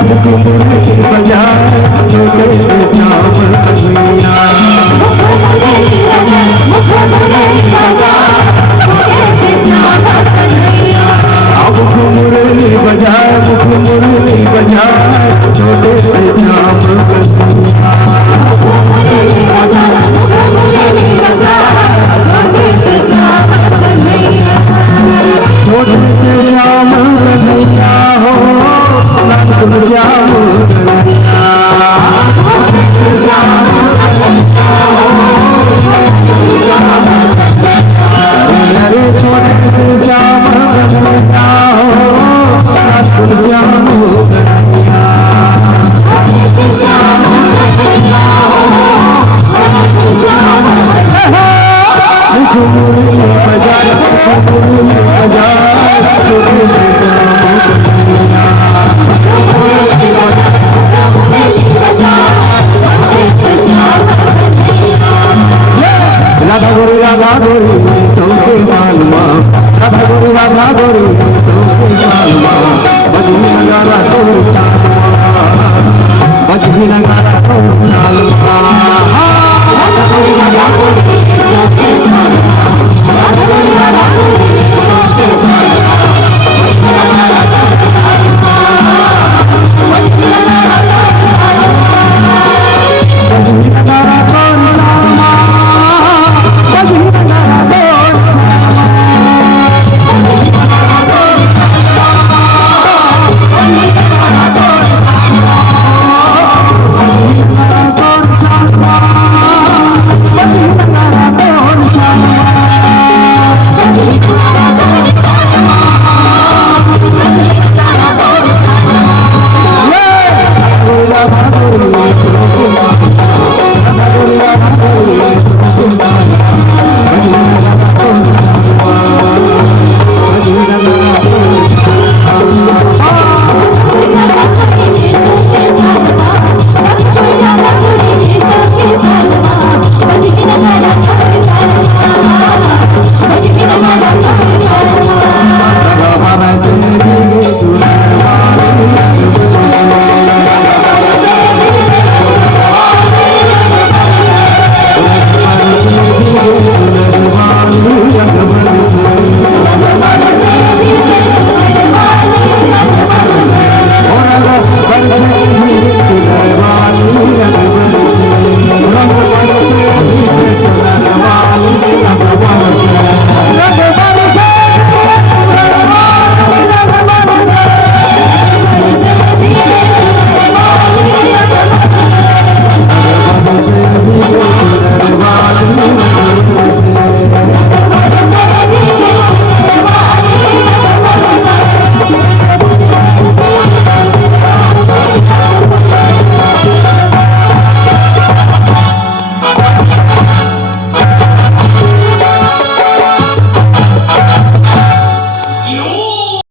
मुरली बजा छोटे से श्याम कन्हैया मुरली बजा मुरली बजा छोटे से श्याम कन्हैया छोटे से श्याम कन्हैया हो तुम श्याम कन्हैया अरे छोटे से श्याम कन्हैया हो तुम श्याम कन्हैया मुरली बजा मुरली बजा छोटे से श्याम कन्हैया राधा गोरी सौसे सालमा राधा गोरी